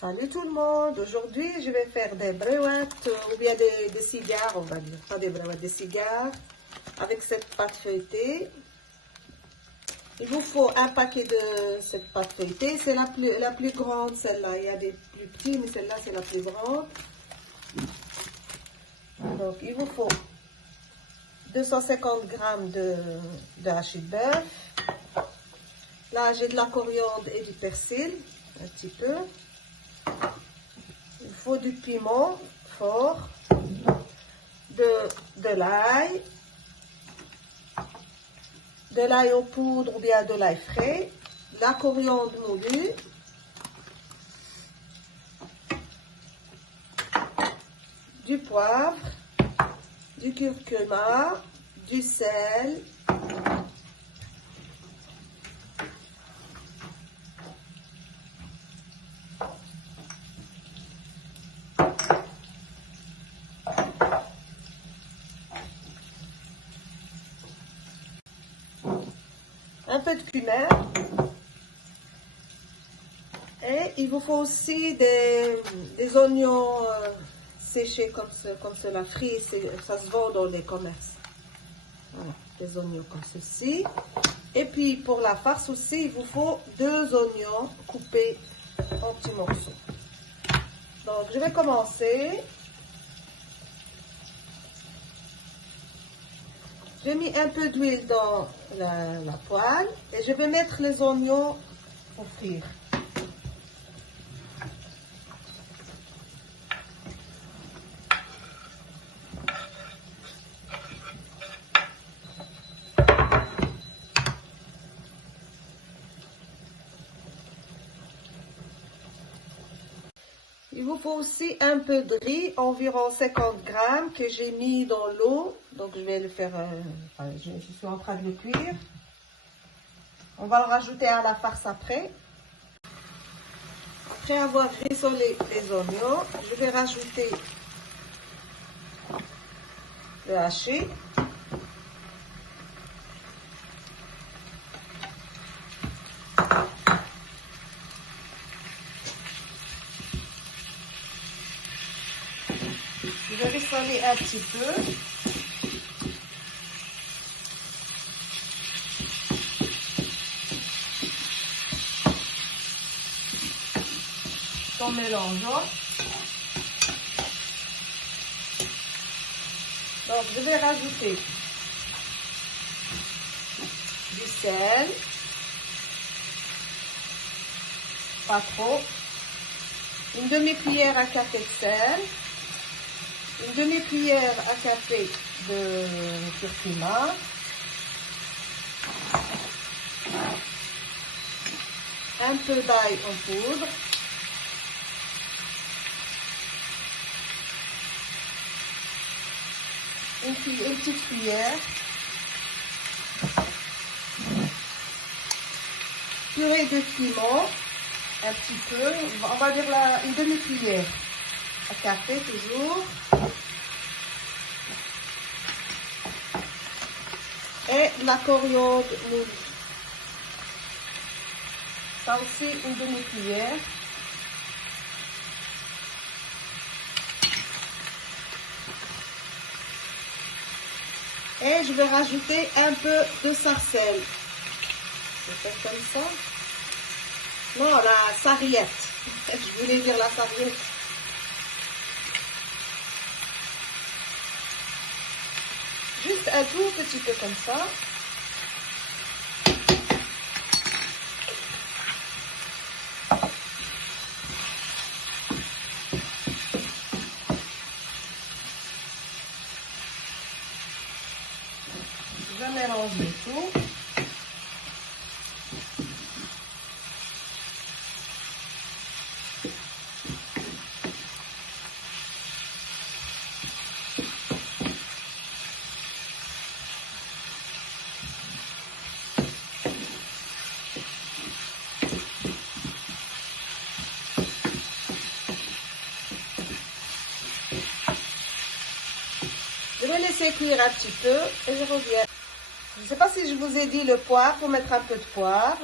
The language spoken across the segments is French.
Salut tout le monde, aujourd'hui je vais faire des brouettes ou bien des cigares, on va dire, pas des brouettes, des cigares avec cette pâte feuilletée. Il vous faut un paquet de cette pâte feuilletée, c'est la plus grande celle-là, il y a des plus petits mais celle-là c'est la plus grande. Donc il vous faut 250 grammes de hachis de bœuf. Là j'ai de la coriandre et du persil, un petit peu. Il faut du piment fort, de l'ail en poudre ou bien de l'ail frais, la coriandre moulue, du poivre, du curcuma, du sel, un peu de cumin, et il vous faut aussi des oignons séchés comme cela, frits, ça se vend dans les commerces. Voilà, des oignons comme ceci. Et puis pour la farce aussi, il vous faut 2 oignons coupés en petits morceaux. Donc je vais commencer. J'ai mis un peu d'huile dans la poêle et je vais mettre les oignons au frire. Il vous faut aussi un peu de riz, environ 50 grammes, que j'ai mis dans l'eau. Donc je vais le faire, je suis en train de le cuire. On va le rajouter à la farce après. Après avoir rissolé les oignons, je vais rajouter le hachis. Je vais rissoler un petit peu. En mélangeant. Donc je vais rajouter du sel, pas trop, une demi-cuillère à café de sel, une demi-cuillère à café de curcuma, un peu d'ail en poudre, une petite cuillère, purée de piment, un petit peu, on va dire une demi-cuillère à café toujours, et la coriandre moulue, ça aussi une demi-cuillère. Et je vais rajouter un peu de sarcelle. Je vais faire comme ça. Non, la sarriette. Je voulais dire la sarriette. Juste un tout petit peu comme ça. Je mélange le tout. Je vais laisser cuire un petit peu et je reviens. Je ne sais pas si je vous ai dit le poivre, il faut mettre un peu de poivre.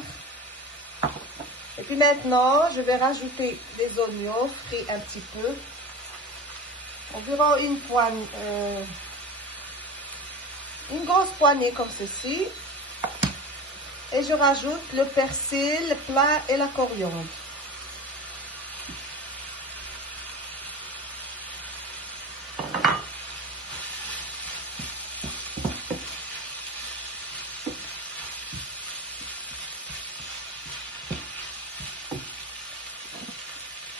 Et puis maintenant, je vais rajouter des oignons frits un petit peu. Environ une poignée, une grosse poignée comme ceci. Et je rajoute le persil plat et la coriandre.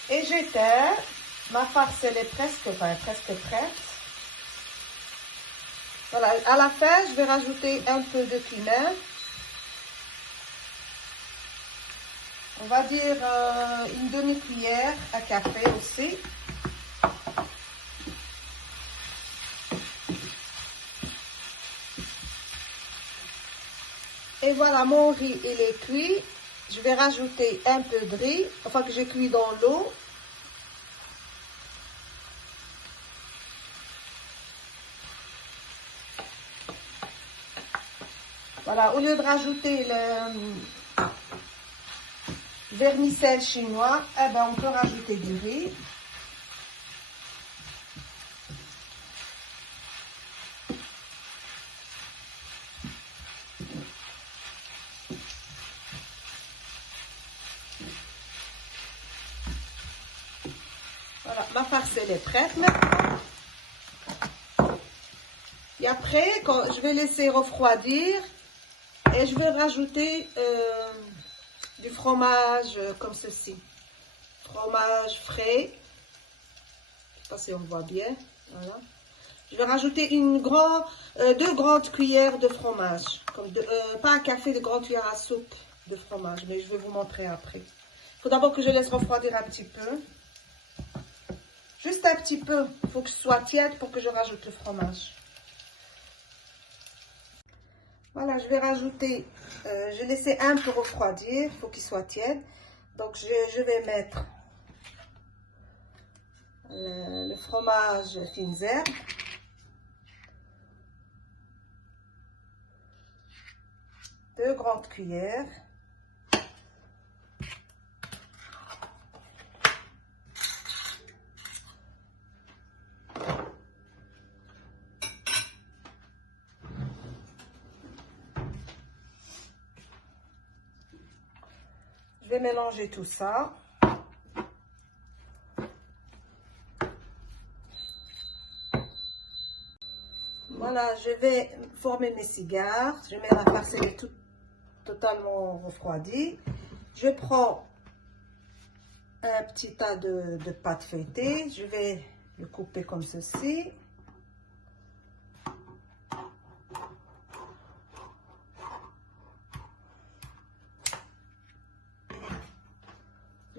Et j'éteins. Ma farce, elle est presque prête. Voilà, à la fin, je vais rajouter un peu de cumin. On va dire une demi-cuillère à café aussi. Et voilà, mon riz, il est cuit. Je vais rajouter un peu de riz, enfin que j'ai cuit dans l'eau. Voilà, au lieu de rajouter le vermicelle chinois, eh ben, on peut rajouter du riz. Voilà, ma farce elle est prête maintenant. Et après, quand je vais laisser refroidir et je vais rajouter du fromage comme ceci. Fromage frais. Je sais pas si on voit bien. Voilà. Je vais rajouter deux grandes cuillères de fromage. Comme pas un café, de grandes cuillères à soupe de fromage. Mais je vais vous montrer après. Il faut d'abord que je laisse refroidir un petit peu. Juste un petit peu. Il faut que ce soit tiède pour que je rajoute le fromage. Voilà, je vais rajouter, j'ai laissé un peu refroidir, il faut qu'il soit tiède. Donc, je vais mettre le fromage fines herbes. Deux grandes cuillères. Je vais mélanger tout ça. Voilà, je vais former mes cigares. Je mets la farce, elle est totalement refroidie. Je prends un petit tas de pâte feuilletée. Je vais le couper comme ceci.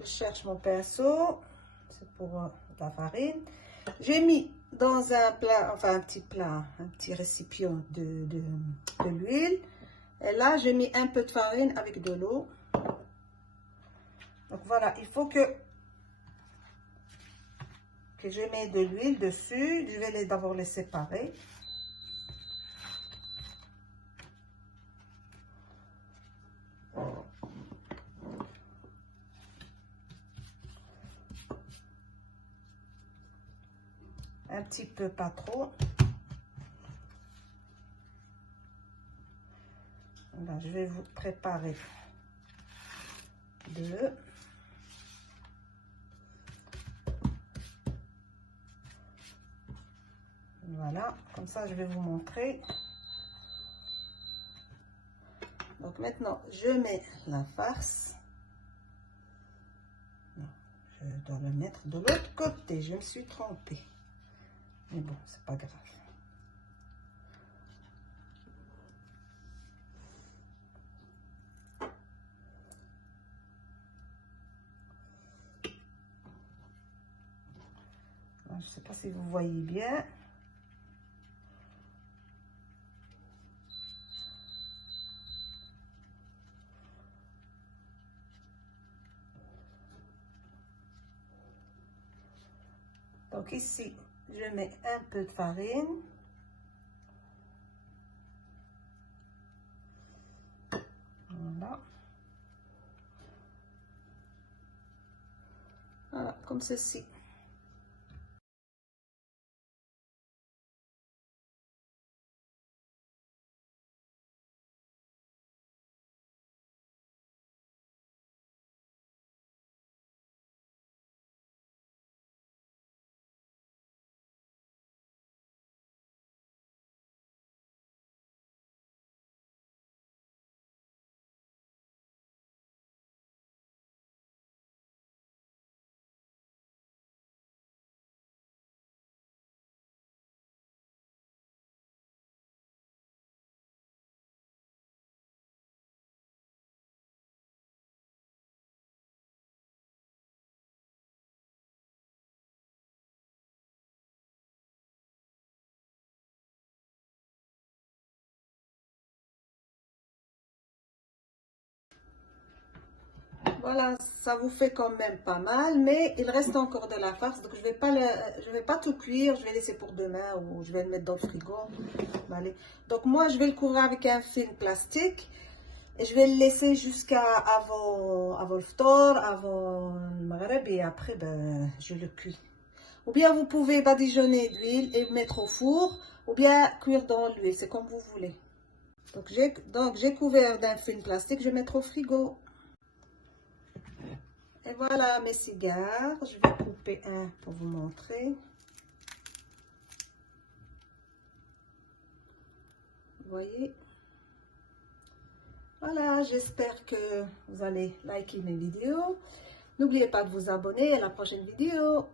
Je cherche mon pinceau. C'est pour la farine. J'ai mis dans un plat, enfin un petit récipient de l'huile. Et là, j'ai mis un peu de farine avec de l'eau. Donc voilà, il faut que je mette de l'huile dessus. Je vais d'abord les séparer. Un petit peu, pas trop. Là, je vais vous préparer deux. Voilà, comme ça, je vais vous montrer. Donc maintenant, je mets la farce. Non, je dois le mettre de l'autre côté. Je me suis trompée. Mais bon, c'est pas grave. Je ne sais pas si vous voyez bien. Donc ici, je mets un peu de farine. Voilà. comme ceci. Voilà, ça vous fait quand même pas mal, mais il reste encore de la farce, donc je vais pas tout cuire, je vais laisser pour demain ou je vais le mettre dans le frigo. Allez. Donc moi, je vais le couvrir avec un film plastique et je vais le laisser jusqu'à avant le ftor, avant le maghreb et après, ben, je le cuis. Ou bien vous pouvez badigeonner d'huile et mettre au four, ou bien cuire dans l'huile, c'est comme vous voulez. Donc j'ai couvert d'un film plastique, je vais mettre au frigo. Et voilà mes cigares. Je vais couper un pour vous montrer. Vous voyez? Voilà, j'espère que vous allez liker mes vidéos. N'oubliez pas de vous abonner à la prochaine vidéo.